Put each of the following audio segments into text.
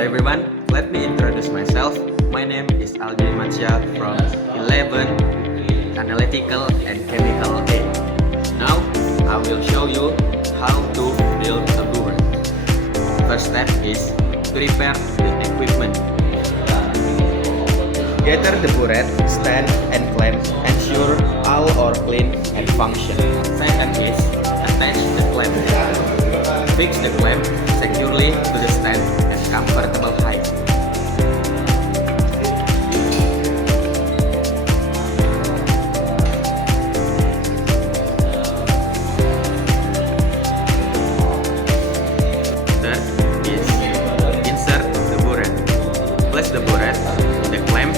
everyone, let me introduce myself. My name is Aldi Mansya from 11 Analytical and Chemical A. Now, I will show you how to build a burret. First step is prepare the equipment. Gather the burret, stand and clamp, ensure all are clean and function. Second is attach the clamp. Fix the clamp securely to the stand at comfortable height. Third is insert the burret. Place the burret on the clamp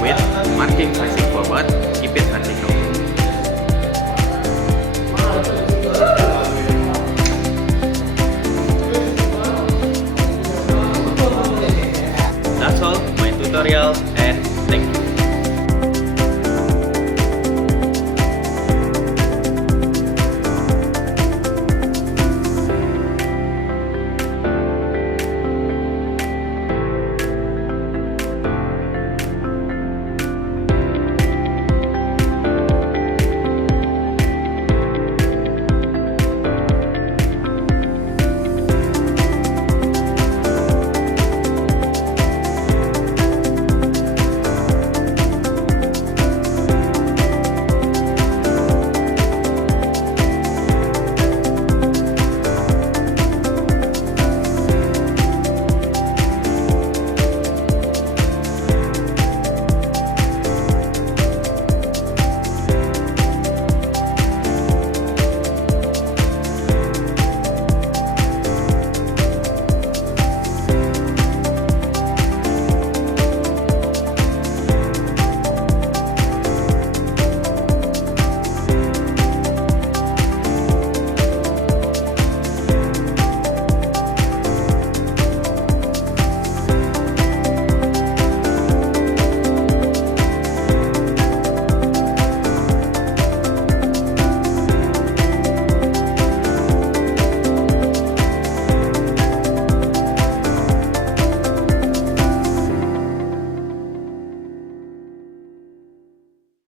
with marking facing forward. Keep it vertical. That's all my tutorial.